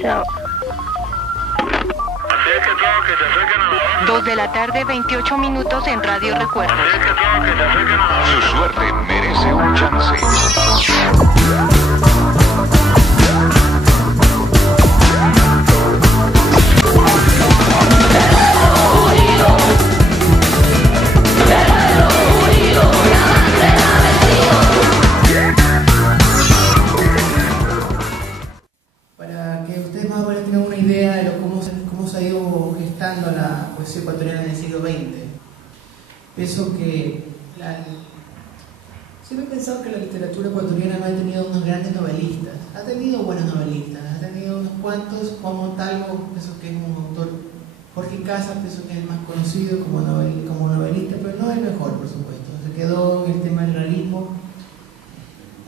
Chao. 2 de la tarde, 28 minutos en Radio Recuerdos. Su suerte merece un chance. Para que ustedes más o menos tengan una idea de cómo se ha ido gestando la poesía ecuatoriana en el siglo XX, pienso que siempre he pensado que la literatura ecuatoriana no ha tenido unos grandes novelistas. Ha tenido buenos novelistas, ha tenido unos cuantos, como Talgo, pienso que es un autor. Jorge Casas, pienso que es el más conocido como novelista, pero no el mejor, por supuesto. Se quedó en el tema del realismo.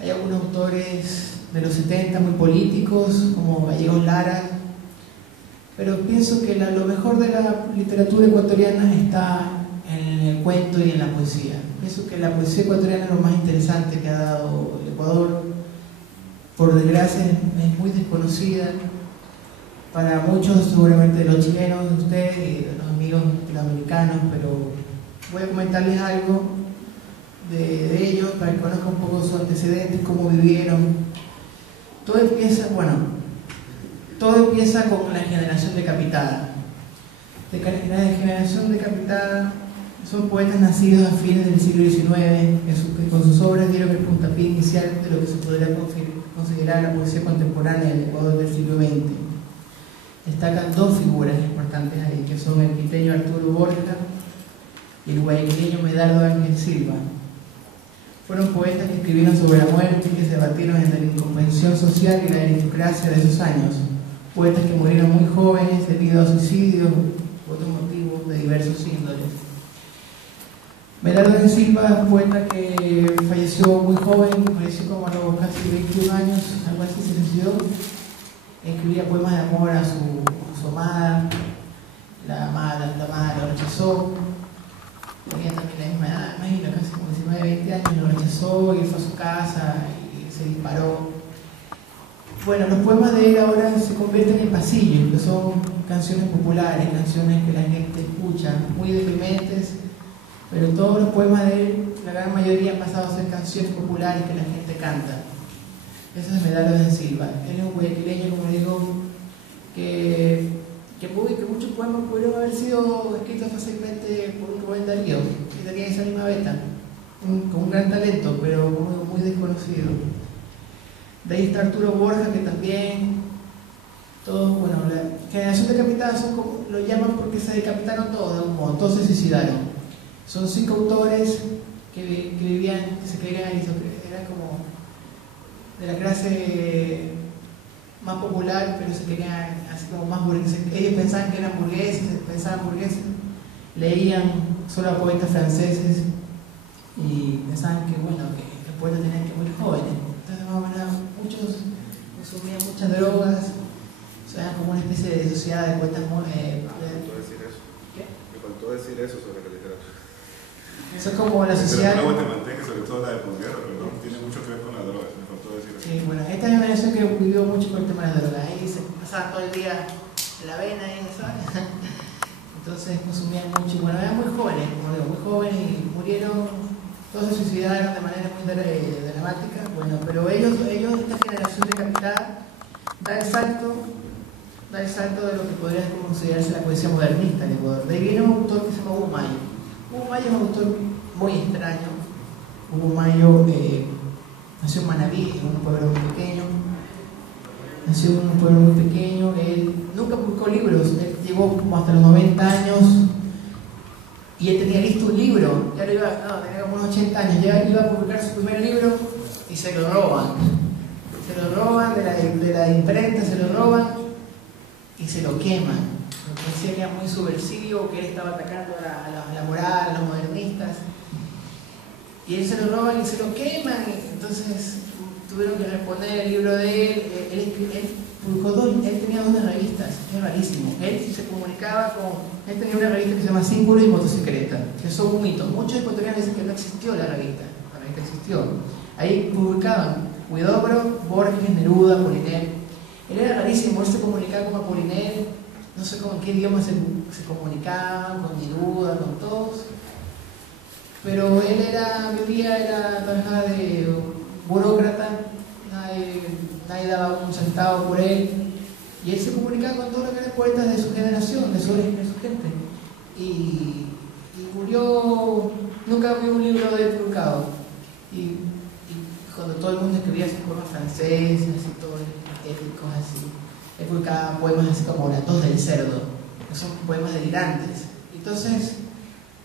Hay algunos autores de los 70 muy políticos, como Gallegos Lara, pero pienso que lo mejor de la literatura ecuatoriana está en el cuento y en la poesía. Pienso que la poesía ecuatoriana es lo más interesante que ha dado el Ecuador. Por desgracia es muy desconocida para muchos, seguramente de los chilenos, de ustedes y de los amigos latinoamericanos, pero voy a comentarles algo de ellos para que conozcan un poco sus antecedentes, cómo vivieron. Todo empieza con la generación decapitada. La generación decapitada son poetas nacidos a fines del siglo XIX, que con sus obras dieron el puntapié inicial de lo que se podría considerar la poesía contemporánea del Ecuador del siglo XX. Destacan dos figuras importantes ahí, que son el quiteño Arturo Borja y el guayaquileño Medardo Ángel Silva. Fueron poetas que escribieron sobre la muerte y que se debatieron entre la incomprensión social y la aristocracia de esos años. Poetas que murieron muy jóvenes debido a suicidios u otros motivos de diversos índoles. Medardo Ángel Silva, poeta que falleció muy joven, falleció como a los casi 21 años, algo así, se suicidó. Escribía poemas de amor a su amada, la amada lo rechazó. Tenía también la misma edad, imagino, casi como 19, 20 años, lo rechazó y fue a su casa y se disparó. Bueno, los poemas de él ahora se convierten en pasillos, que son canciones populares, canciones que la gente escucha, muy deprimentes, pero todos los poemas de él, la gran mayoría han pasado a ser canciones populares que la gente canta. Eso es Medardo Ángel Silva. Él es un guayaquileño, como digo, que muchos poemas pudieron haber sido escritos fácilmente por un Rubén Darío, que tenía esa misma beta, con un gran talento, pero muy desconocido. De ahí está Arturo Borja, que también, todos, bueno, la generación decapitada lo llaman porque se decapitaron todos de algún modo, todos se suicidaron. Son 5 autores que vivían, que se creían aristócratas, era como de la clase más popular, pero se querían así como más burgueses. Ellos pensaban que eran burgueses, leían solo a poetas franceses y pensaban que, bueno, que los poetas tenían que morir jóvenes. Entonces, más o menos, muchos consumían muchas drogas, o sea, como una especie de sociedad de poetas muy... Me faltó decir eso sobre la literatura. Eso es como la sociedad... Pero luego te mantenga, sobre todo la de posguerra, pero no tiene mucho que ver con las drogas, me faltó decir eso. Sí, bueno, esta generación que vivió mucho con el tema de las drogas, ahí se pasaba todo el día en la avena, ¿sabes? Entonces consumían mucho, y bueno, eran muy jóvenes, como digo, muy jóvenes y murieron, todos se suicidaron de manera muy dramática, bueno, pero ellos, esta generación decapitada, da el salto de lo que podría considerarse la poesía modernista en Ecuador. De ahí viene un autor que se llama Hugo Mayo. Hugo Mayo es un autor muy extraño. Hugo Mayo nació en Manabí, en un pueblo muy pequeño. Él nunca publicó libros, él llegó como hasta los 90 años y él tenía listo un libro, tenía como unos 80 años, ya iba a publicar su primer libro y se lo roban. Se lo roban de la imprenta, se lo roban y se lo queman. Decía que era muy subversivo, que él estaba atacando a la moral, a los modernistas. Y él se lo roban y se lo queman. Entonces tuvieron que reponer el libro de él. Él tenía 2 revistas, es rarísimo. Él se comunicaba con... Él tenía una revista que se llama Símbolo y Motocicleta, que son un mito. Muchos ecuatorianos dicen que no existió la revista existió. Ahí publicaban Huidobro, Borges, Neruda, Poliné. Él era rarísimo, él se comunicaba con Apollinaire, no sé con qué idioma se comunicaba, con Neruda, con todos, pero él trabajaba de burócrata, nadie daba un centavo por él, y él se comunicaba con todos los grandes poetas de su generación, de su gente, y murió, nunca vi un libro de él publicado, y cuando todo el mundo escribía sus poemas franceses y todo, éticos así, él publicaba poemas así como La tos del cerdo, que son poemas delirantes. Entonces,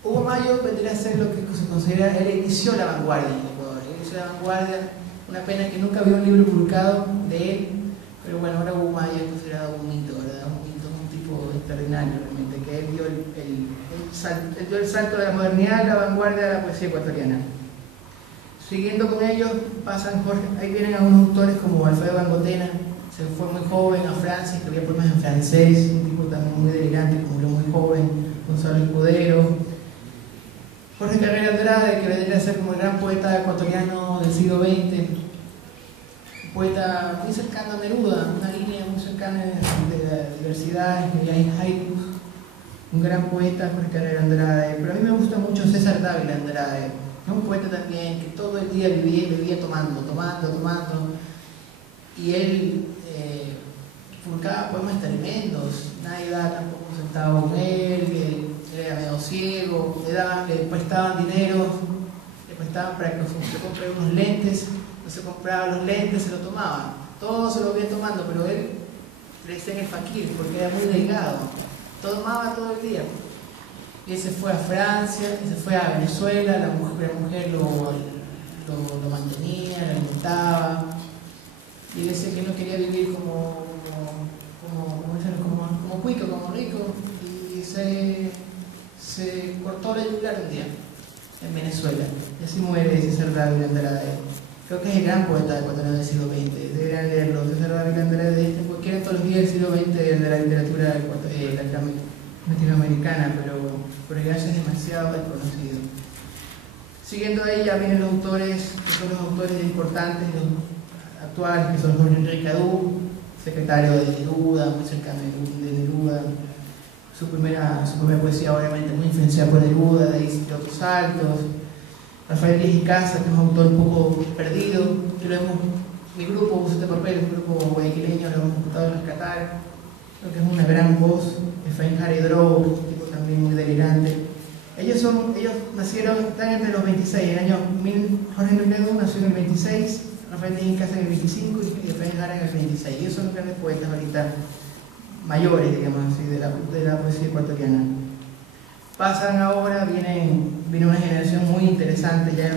Hugo Mayo vendría a ser lo que se considera, él inició la vanguardia en Ecuador, él inició la vanguardia, una pena que nunca había un libro publicado de él, pero bueno, ahora Hugo Mayo es considerado un mito, ¿verdad? Un tipo extraordinario realmente, que él dio el salto de la modernidad a la vanguardia de la poesía ecuatoriana. Siguiendo con ellos, ahí vienen algunos autores como Alfredo Gangotena, se fue muy joven a Francia, escribía poemas en francés, un tipo también muy delirante, que murió muy joven, Gonzalo Escudero, Jorge Carrera Andrade, que vendría a ser como el gran poeta ecuatoriano del siglo XX, un poeta muy cercano a Neruda, una línea muy cercana de la diversidad, hay haikus, un gran poeta, Jorge Carrera Andrade, pero a mí me gusta mucho César Dávila Andrade, un poeta también que todo el día vivía tomando, y él publicaba poemas tremendos, nadie daba tampoco un centavo con él era medio ciego, le prestaban dinero, le prestaban para que se compre unos lentes, no se compraba los lentes, se lo tomaba, todo se lo iba tomando, pero él le decían el fakir porque era muy delgado, tomaba todo el día. Y él se fue a Francia, se fue a Venezuela, la mujer lo mantenía, lo alimentaba, y él decía que no quería vivir como cuico, como rico, y se cortó la yugular un día en Venezuela, y así muere César Dávila Andrade. Creo que es el gran poeta ecuatoriano del siglo XX, deberían leerlo. César Dávila Andrade, cualquier antología del siglo XX de la literatura latinoamericana, pero ya es demasiado desconocido. Siguiendo ahí ya vienen los autores, que son los autores importantes, los actuales, que son Jorge Enrique Adú, secretario de Neruda, muy cercano de Neruda. Su primera poesía obviamente muy influenciada por Neruda, de ahí de otros saltos. Rafael Díaz y Casa, que es un autor un poco perdido, que mi grupo usa este papel, un grupo guayaquileño, lo hemos intentado rescatar. Creo que es una gran voz. Efraín Jaredro, un tipo también muy delirante. Ellos nacieron, están entre los 26, Jorge Enrique Adú nació en el 26, Rafael Díaz y Casa en el 25 y Efraín Jara en el 26. Ellos son grandes poetas ahorita, mayores, digamos así, de la poesía ecuatoriana. Pasan ahora, viene una generación muy interesante, ya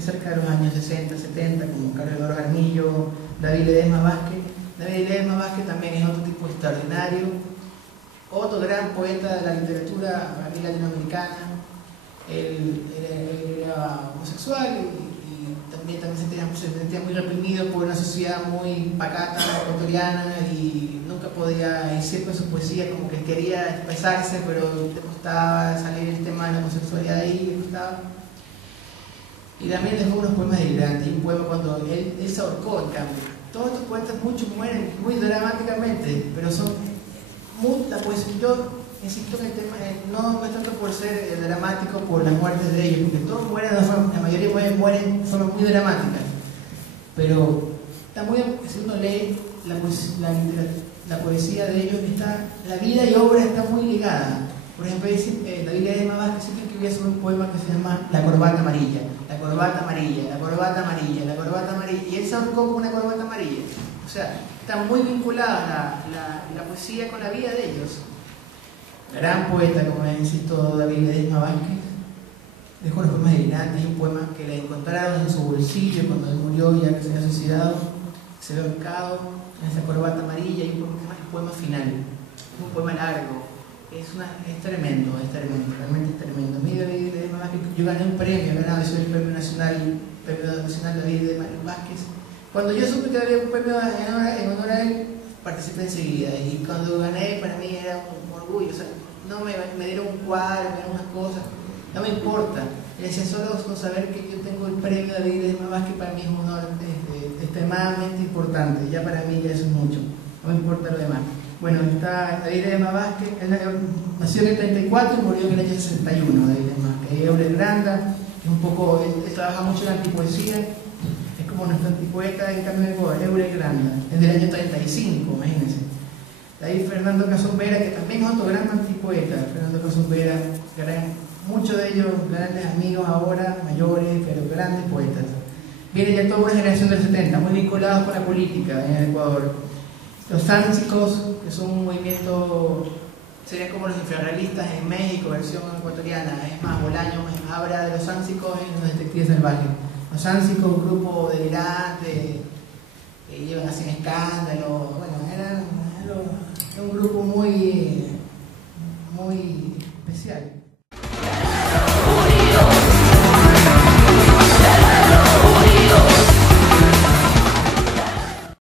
cerca de los años 60, 70, como Carlos Eduardo Armillo, David Ledesma Vázquez. David Ledesma Vázquez también es otro tipo extraordinario, otro gran poeta de la literatura latinoamericana. Él era homosexual y también se sentía muy reprimido por una sociedad muy pacata ecuatoriana y nunca podía decir con su poesía, como que quería expresarse, pero le costaba salir el tema de la homosexualidad de ahí, le costaba. Y también dejó unos poemas delirantes, y un poema cuando él se ahorcó, en cambio. Todos estos poetas, muchos mueren muy dramáticamente, pero son la poesía. Yo insisto en el tema, no es tanto por ser dramático por las muertes de ellos, porque todos mueren, la mayoría mueren de forma muy dramática, pero está muy, si uno lee la poesía de ellos, la vida y obra está muy ligada. Por ejemplo, David Ledesma Vázquez siempre escribía sobre un poema que se llama La corbata amarilla, la corbata amarilla, la corbata amarilla, la corbata amarilla, y él se ahorcó con una corbata amarilla. O sea, está muy vinculada la poesía con la vida de ellos. Gran poeta, como les insisto, David Ledesma Vázquez, dejó los poemas delirantes. Hay un poema que le encontraron en su bolsillo cuando él murió, ya que se había suicidado, se había ahorcado en esa corbata amarilla, y un poema final, un poema largo. Es tremendo, realmente es tremendo. A mí David Ledesma Vázquez, yo gané un premio, el Premio Nacional David Ledesma Vázquez. Cuando yo supe que había un premio en honor a él, participé enseguida, y cuando gané para mí era un orgullo. O sea, no me dieron un cuadro, me dieron unas cosas, no me importa. Le decía, solo con saber que yo tengo el premio David Ledesma Vázquez, para mí es un honor extremadamente importante. Ya para mí ya eso es mucho, no importa lo demás. Bueno, está David Ledesma Vázquez, él nació en el 34 y murió en el año 61. David Ledesma Vázquez, Euler Granda, un poco, él trabaja mucho en la antipoesía, es como nuestro antipoeta en cambio de Euler Granda, es del año 35, imagínense. David Fernando Casombera, que también es otro gran antipoeta. Fernando Casombera, muchos de ellos grandes amigos ahora, mayores, pero grandes poetas. Viene ya toda una generación del 70, muy vinculados con la política en el Ecuador. Los sánsicos, que son un movimiento, serían como los infrarrealistas en México, versión ecuatoriana. Es más, Bolaño habla de los sánsicos en Los Detectives Salvajes. Los sánsicos, un grupo delirante, que llevan así escándalos. Bueno, era un grupo muy especial.